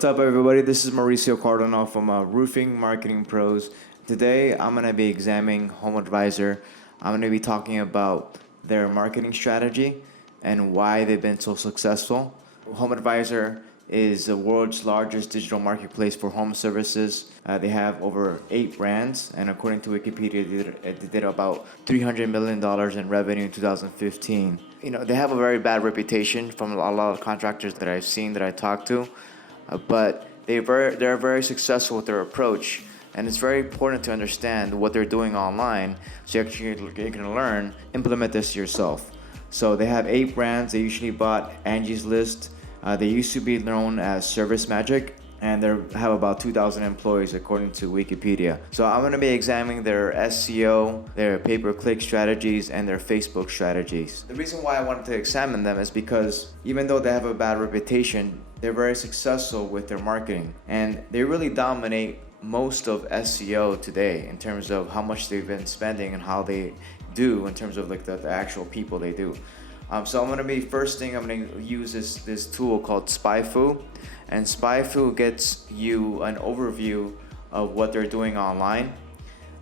What's up, everybody? This is Mauricio Cardinal from Roofing Marketing Pros. Today, I'm going to be examining HomeAdvisor. I'm going to be talking about their marketing strategy and why they've been so successful. HomeAdvisor is the world's largest digital marketplace for home services. They have over 8 brands, and according to Wikipedia, they did about $300 million in revenue in 2015. They have a very bad reputation from a lot of contractors that I've seen, that I talked to. But they're very successful with their approach, and it's very important to understand what they're doing online so you can learn, implement this yourself. So they have 8 brands. They usually bought Angie's List. They used to be known as Service Magic, and they have about 2,000 employees according to Wikipedia. So I'm going to be examining their SEO, their pay-per-click strategies, and their Facebook strategies. The reason why I wanted to examine them is because even though they have a bad reputation, they're very successful with their marketing, and they really dominate most of SEO today in terms of how much they've been spending and how they do in terms of like the actual people they do. So I'm going to use this tool called SpyFu, and SpyFu gets you an overview of what they're doing online.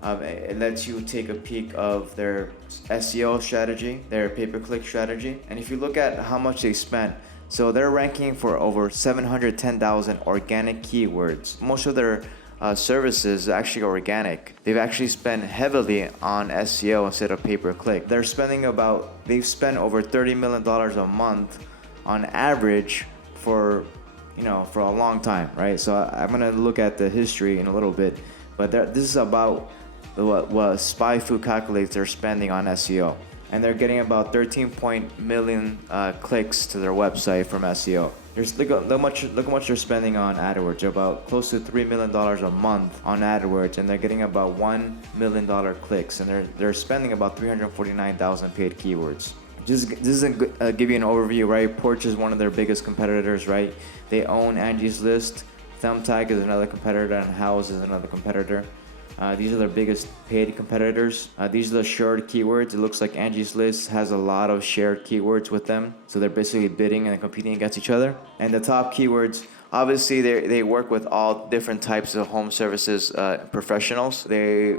It lets you take a peek of their SEO strategy, their pay-per-click strategy, and if you look at how much they spent, so they're ranking for over 710,000 organic keywords. Most of their services are actually organic. They've actually spent heavily on SEO instead of pay-per-click. They've spent over $30 million a month on average for a long time, right? So I'm gonna look at the history in a little bit, but this is about what SpyFu calculates they're spending on SEO. And they're getting about 13 million clicks to their website from SEO. Look how much they're spending on AdWords. They're about close to $3 million a month on AdWords, and they're getting about $1 million clicks, and they're spending about 349,000 paid keywords. This is give you an overview, right? Porch is one of their biggest competitors, right? They own Angie's List. Thumbtack is another competitor, and House is another competitor. These are their biggest paid competitors. These are the shared keywords. It looks like Angie's List has a lot of shared keywords with them. So they're basically bidding and competing against each other. And the top keywords, obviously they work with all different types of home services professionals. They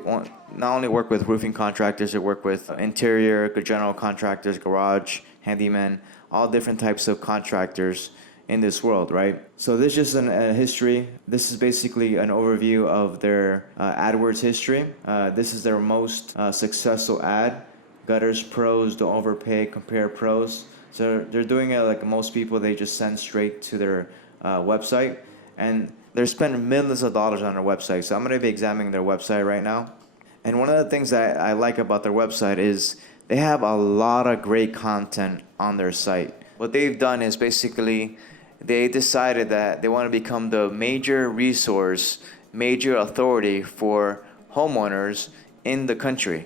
not only work with roofing contractors, they work with interior, general contractors, garage, handyman, all different types of contractors in this world, right? So this is just a history. This is basically an overview of their AdWords history. This is their most successful ad. Gutters pros, don't overpay, compare pros. So they're doing it like most people. They just send straight to their website, and they're spending millions of dollars on their website. So I'm going to be examining their website right now. And one of the things that I like about their website is they have a lot of great content on their site. What they've done is basically they decided that they want to become the major resource, major authority for homeowners in the country.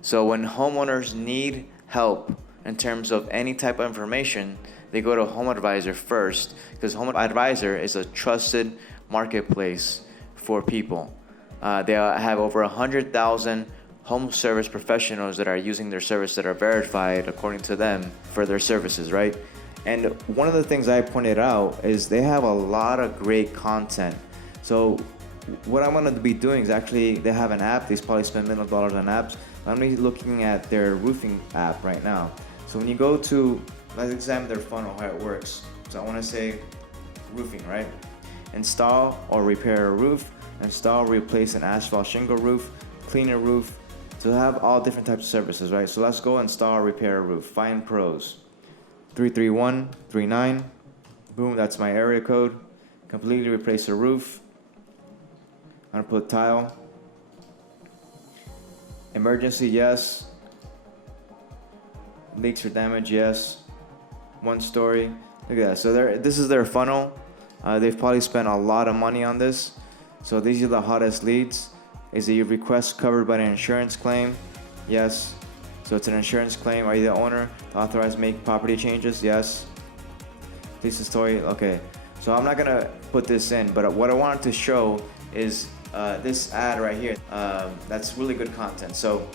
So when homeowners need help in terms of any type of information, they go to HomeAdvisor first, because HomeAdvisor is a trusted marketplace for people. They have over 100,000 home service professionals that are using their service, that are verified according to them for their services, right? And one of the things I pointed out is they have a lot of great content. So what I'm going to be doing is actually, they have an app. They probably spend millions of dollars on apps. I'm going to be looking at their roofing app right now. So when you go to, let's examine their funnel, how it works. So I want to say roofing, right? Install or repair a roof, install, replace an asphalt shingle roof, clean a roof. So they have all different types of services, right? So let's go install, repair a roof. Find pros. 33139. Boom, that's my area code. Completely replace a roof. I'm gonna put tile. Emergency, yes. Leaks or damage, yes. 1 story. Look at that. So this is their funnel. They've probably spent a lot of money on this. So these are the hottest leads. Is your request covered by an insurance claim? Yes. So it's an insurance claim. Are you the owner? Authorized to make property changes? Yes. This is story. Okay. So I'm not gonna put this in, but what I wanted to show is this ad right here. That's really good content. So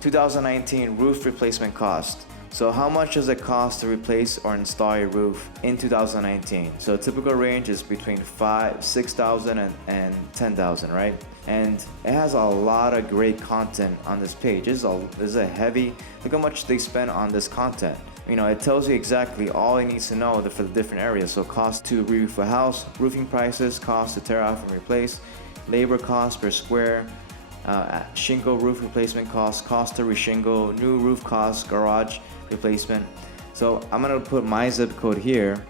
2019 roof replacement cost. So how much does it cost to replace or install your roof in 2019? So typical range is between 6,000 and 10,000, right? And it has a lot of great content on this page. This is a heavy, look how much they spend on this content. You know, it tells you exactly all it needs to know for the different areas. So cost to re-roof a house, roofing prices, cost to tear off and replace, labor cost per square, shingle roof replacement cost to reshingle, new roof cost, garage replacement. So I'm gonna put my zip code here,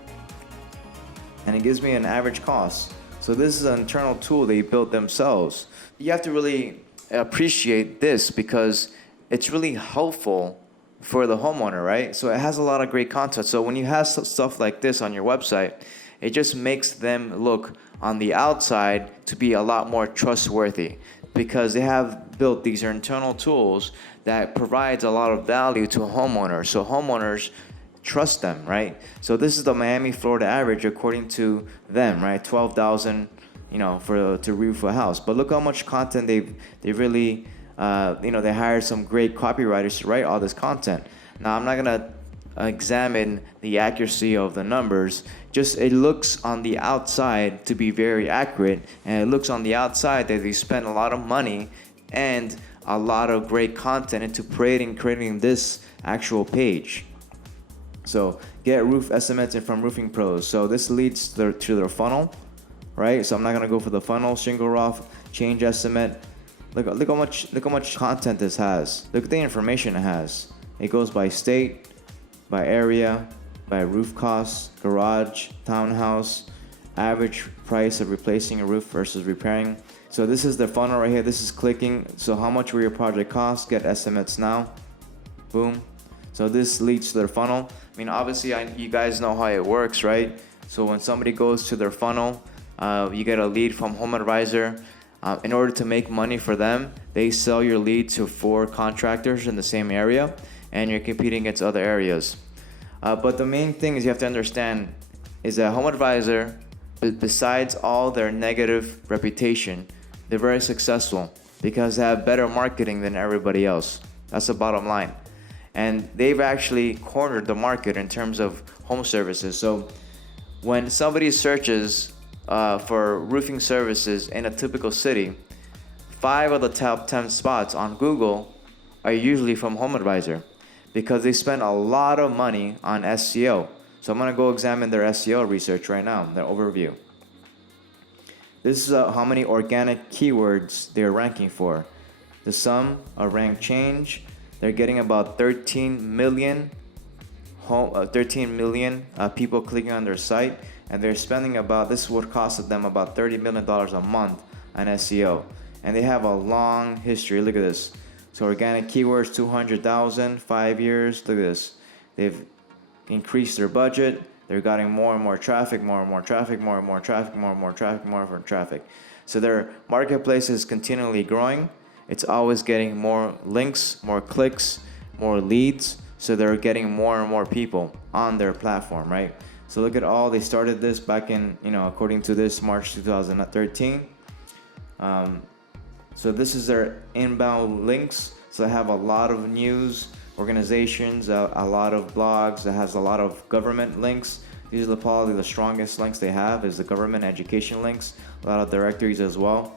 and it gives me an average cost. So this is an internal tool they built themselves. You have to really appreciate this because it's really helpful for the homeowner, right? So it has a lot of great content. So when you have stuff like this on your website, it just makes them look on the outside to be a lot more trustworthy, because they have built these internal tools that provides a lot of value to homeowners. So homeowners trust them, right? So this is the Miami, Florida average according to them, right? 12,000, you know, to roof a house. But look how much content they really, they hired some great copywriters to write all this content. Now I'm not gonna examine the accuracy of the numbers. Just it looks on the outside to be very accurate, and it looks on the outside that they spend a lot of money and a lot of great content into creating this actual page. So get roof estimates from Roofing Pros. So this leads to their funnel, right? So I'm not gonna go for the funnel. Shingle roof change estimate. Look how much content this has. Look at the information it has. It goes by state, by area, by roof costs, garage, townhouse, average price of replacing a roof versus repairing. So this is the funnel right here. This is clicking. So how much will your project cost? Get estimates now. Boom. So this leads to their funnel. I mean, obviously, you guys know how it works, right? So when somebody goes to their funnel, you get a lead from HomeAdvisor. In order to make money for them, they sell your lead to 4 contractors in the same area, and you're competing against other areas. But the main thing is you have to understand is that HomeAdvisor, besides all their negative reputation, they're very successful because they have better marketing than everybody else. That's the bottom line. And they've actually cornered the market in terms of home services. So when somebody searches for roofing services in a typical city, 5 of the top 10 spots on Google are usually from HomeAdvisor because they spend a lot of money on SEO. So I'm gonna go examine their SEO research right now, their overview. This is how many organic keywords they're ranking for. The sum of rank change, they're getting about 13 million people clicking on their site, and they're spending about, this would cost them about $30 million a month on SEO. And they have a long history. Look at this. So organic keywords, 200,000, 5 years. Look at this. They've increased their budget. They're getting more and more traffic, more and more traffic, more and more traffic, more and more traffic, more and more traffic. So their marketplace is continually growing. It's always getting more links, more clicks, more leads. So they're getting more and more people on their platform, right? So look at all, they started this back in, according to this, March 2013. So this is their inbound links. So they have a lot of news organizations, a lot of blogs. It has a lot of government links. These are probably the strongest links they have is the government education links. A lot of directories as well.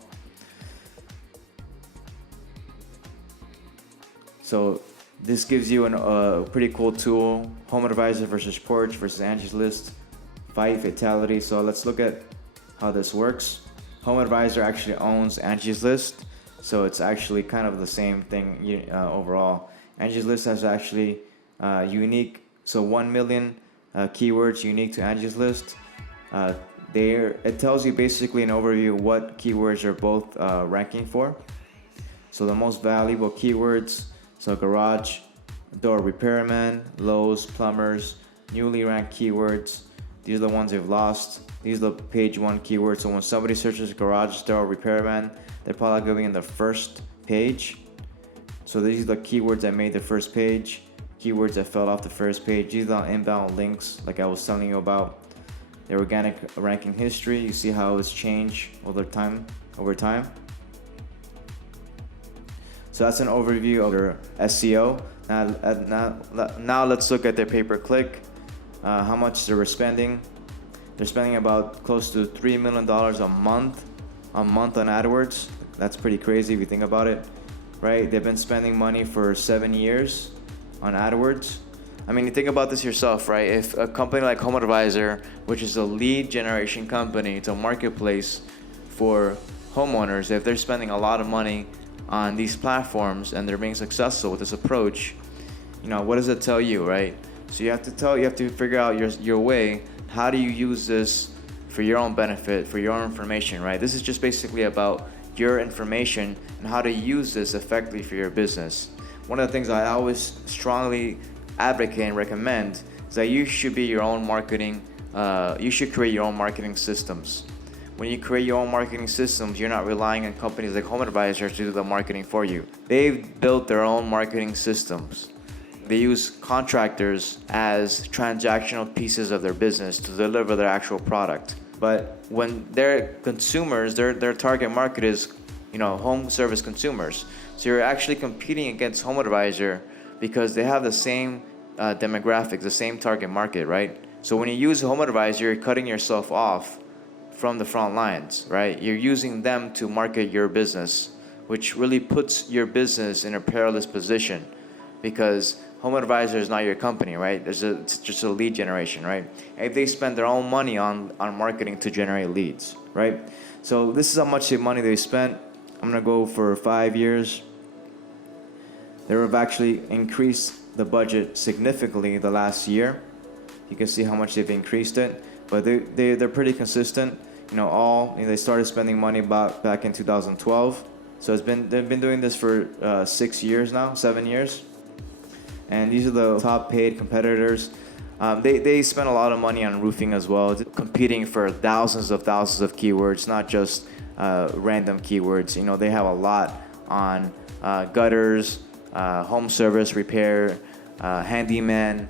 So this gives you a pretty cool tool. HomeAdvisor versus Porch versus Angie's List. Fight Fatality. So let's look at how this works. HomeAdvisor actually owns Angie's List. So it's actually kind of the same thing overall. Angie's List has actually unique, so 1 million keywords unique to Angie's List. It tells you basically an overview what keywords are both ranking for. So the most valuable keywords, so garage, door repairman, Lowe's, plumbers, newly ranked keywords. These are the ones they've lost. These are the page 1 keywords. So when somebody searches garage, door repairman, they're probably going in the first page. So these are the keywords that made the first page, keywords that fell off the first page. These are the inbound links like I was telling you about. The organic ranking history, you see how it's changed over time. So that's an overview of their SEO. Now let's look at their pay-per-click. How much they were spending. They're spending about close to $3 million a month on AdWords. That's pretty crazy if you think about it, right? They've been spending money for 7 years on AdWords. I mean, you think about this yourself, right? If a company like HomeAdvisor, which is a lead generation company, it's a marketplace for homeowners, if they're spending a lot of money on these platforms and they're being successful with this approach, what does it tell you, right? So you have to figure out your way. How do you use this for your own benefit, for your own information, right? This is just basically about your information and how to use this effectively for your business. One of the things I always strongly advocate and recommend is that you should be your own marketing. You should create your own marketing systems. When you create your own marketing systems, you're not relying on companies like HomeAdvisor to do the marketing for you. They've built their own marketing systems. They use contractors as transactional pieces of their business to deliver their actual product. But when their consumers, their target market is, home service consumers. So you're actually competing against HomeAdvisor because they have the same demographics, the same target market, right? So when you use HomeAdvisor, you're cutting yourself off from the front lines, right? You're using them to market your business, which really puts your business in a perilous position because HomeAdvisor is not your company, right? It's just a lead generation, right? If they spend their own money on marketing to generate leads, right? So this is how much money they spent. I'm gonna go for 5 years. They have actually increased the budget significantly the last year. You can see how much they've increased it, but they're pretty consistent. They started spending money back in 2012. So they've been doing this for 6 years now, 7 years. And these are the top paid competitors. They spend a lot of money on roofing as well, competing for thousands of keywords, not just random keywords. They have a lot on gutters, home service repair, handyman,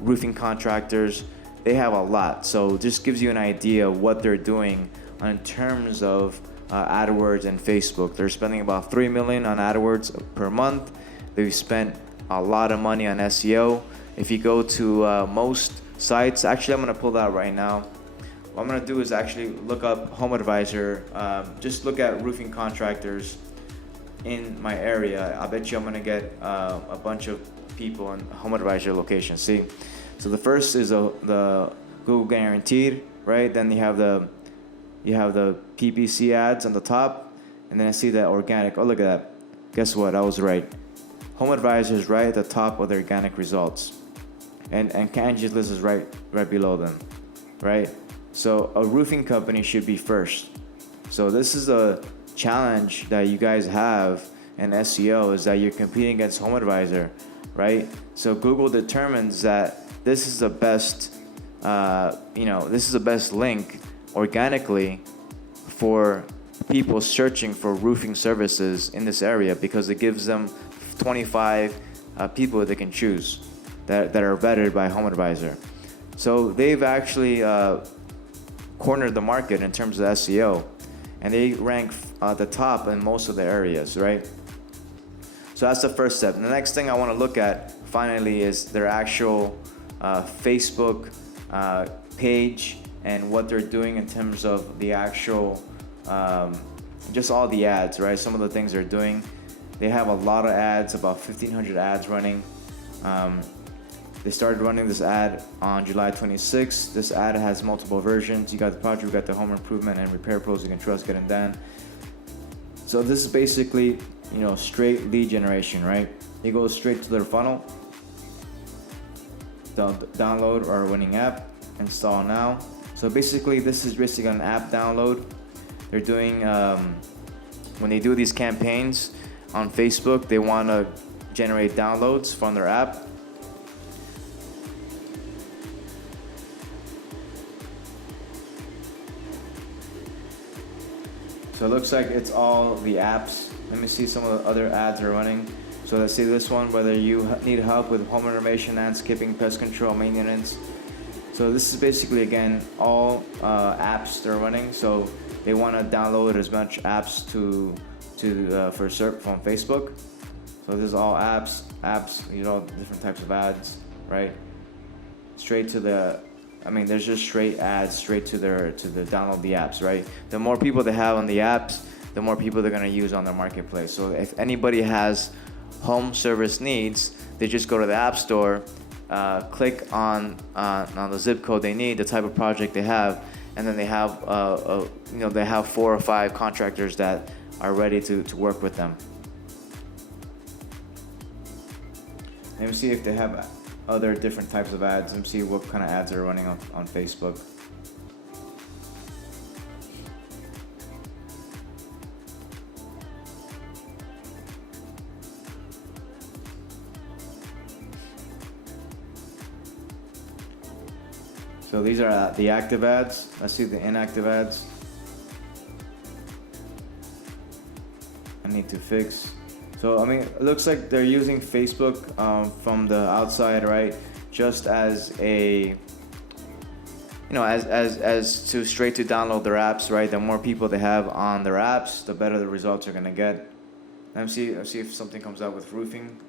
roofing contractors. They have a lot. So just gives you an idea of what they're doing in terms of AdWords and Facebook. They're spending about $3 million on AdWords per month. They've spent a lot of money on SEO. If you go to most sites, actually I'm gonna pull that right now. What I'm gonna do is actually look up HomeAdvisor, just look at roofing contractors in my area. I bet you I'm gonna get a bunch of people in HomeAdvisor locations. See, so the first is the Google Guaranteed, right? Then you have the PPC ads on the top, and then I see that organic. Oh, look at that! Guess what? I was right. HomeAdvisor is right at the top of the organic results, and Angie's List is right below them, right? So a roofing company should be first. So this is a challenge that you guys have in SEO, is that you're competing against HomeAdvisor, right? So Google determines that this is the best, this is the best link organically for people searching for roofing services in this area because it gives them 25 people they can choose that are vetted by HomeAdvisor. So they've actually cornered the market in terms of SEO, and they rank at the top in most of the areas, right? So that's the first step. And the next thing I want to look at finally is their actual Facebook page and what they're doing in terms of the actual just all the ads, right? Some of the things they're doing. They have a lot of ads, about 1,500 ads running. They started running this ad on July 26th. This ad has multiple versions. You got the project, you got the home improvement and repair pros you can trust getting done. So this is basically, straight lead generation, right? It goes straight to their funnel. Download our winning app, install now. So basically, this is basically an app download. They're doing, when they do these campaigns on Facebook, they want to generate downloads from their app. So it looks like it's all the apps. Let me see some of the other ads are running. So let's see this one, whether you need help with home automation, landscaping, pest control, maintenance. So this is basically, again, all apps they're running. So they want to download as much apps from Facebook. So this is all apps, different types of ads, right? Straight to the, there's just straight ads straight to the download the apps, right? The more people they have on the apps, the more people they're gonna use on their marketplace. So if anybody has home service needs, they just go to the app store, click on the zip code they need, the type of project they have, and then they have they have 4 or 5 contractors that are ready to work with them. Let me see if they have other different types of ads. Let me see what kind of ads are running on Facebook. So these are the active ads. Let's see the inactive ads. I need to fix. So it looks like they're using Facebook from the outside, right? Just as a, as to straight to download their apps, right? The more people they have on their apps, the better the results are gonna get. Let's see if something comes out with roofing.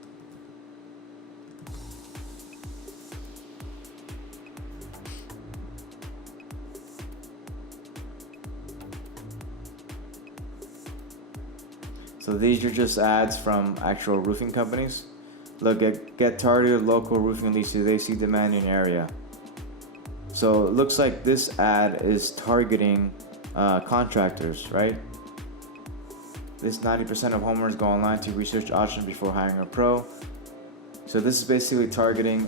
So these are just ads from actual roofing companies. Look, get targeted local roofing leads so they see demand in your area. So it looks like this ad is targeting contractors, right? This 90% of homeowners go online to research options before hiring a pro. So this is basically targeting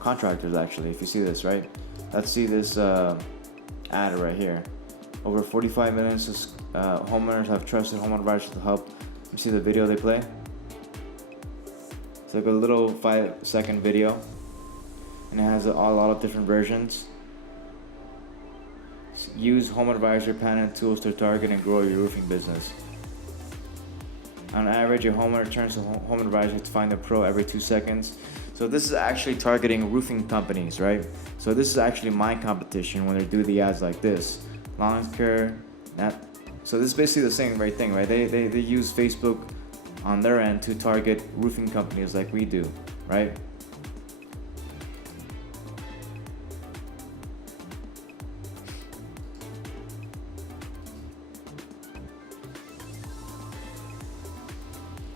contractors actually, if you see this, right? Let's see this ad right here. Over 45 minutes, homeowners have trusted HomeAdvisor to help. You see the video they play? It's like a little 5-second video, and it has a lot of different versions. Use HomeAdvisor patented tools to target and grow your roofing business. On average, a homeowner turns to HomeAdvisor to find a pro every 2 seconds. So this is actually targeting roofing companies, right? So this is actually my competition when they do the ads like this. Lawn care, so this is basically the same thing, right? They use Facebook on their end to target roofing companies like we do, right?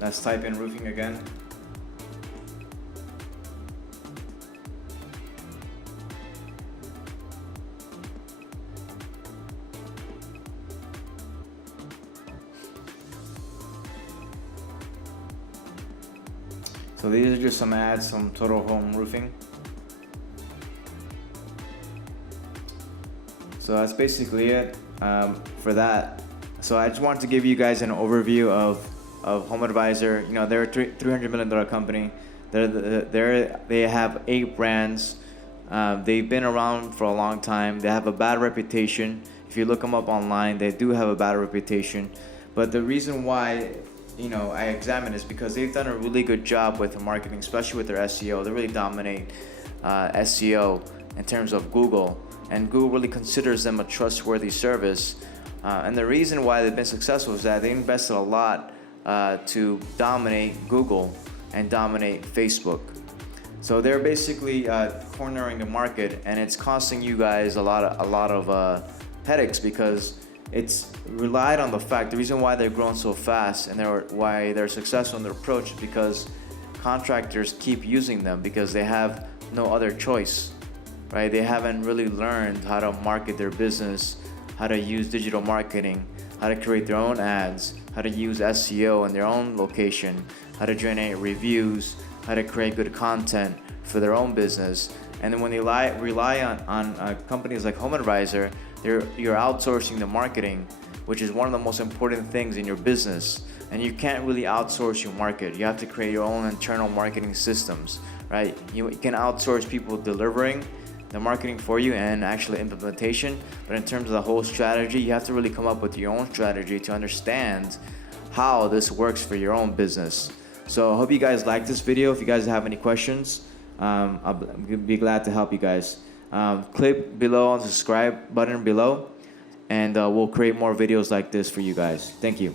Let's type in roofing again. So these are just some ads from Total Home Roofing. So that's basically it for that. So I just wanted to give you guys an overview of HomeAdvisor. They're a $300 million company. They have 8 brands. They've been around for a long time. They have a bad reputation. If you look them up online, they do have a bad reputation. But the reason why I examine is because they've done a really good job with the marketing, especially with their SEO. They really dominate SEO in terms of Google, and Google really considers them a trustworthy service. And the reason why they've been successful is that they invested a lot to dominate Google and dominate Facebook. So they're basically cornering the market, and it's costing you guys a lot of headaches because it's relied on the reason why they're growing so fast and why they're successful in their approach is because contractors keep using them because they have no other choice, right? They haven't really learned how to market their business, how to use digital marketing, how to create their own ads, how to use SEO in their own location, how to generate reviews, how to create good content for their own business. And then when they rely on companies like HomeAdvisor, you're outsourcing the marketing, which is one of the most important things in your business. And you can't really outsource your market. You have to create your own internal marketing systems, right? You can outsource people delivering the marketing for you and actually implementation. But in terms of the whole strategy, you have to really come up with your own strategy to understand how this works for your own business. So I hope you guys like this video. If you guys have any questions, I'll be glad to help you guys. Click below on the subscribe button below, and we'll create more videos like this for you guys. Thank you.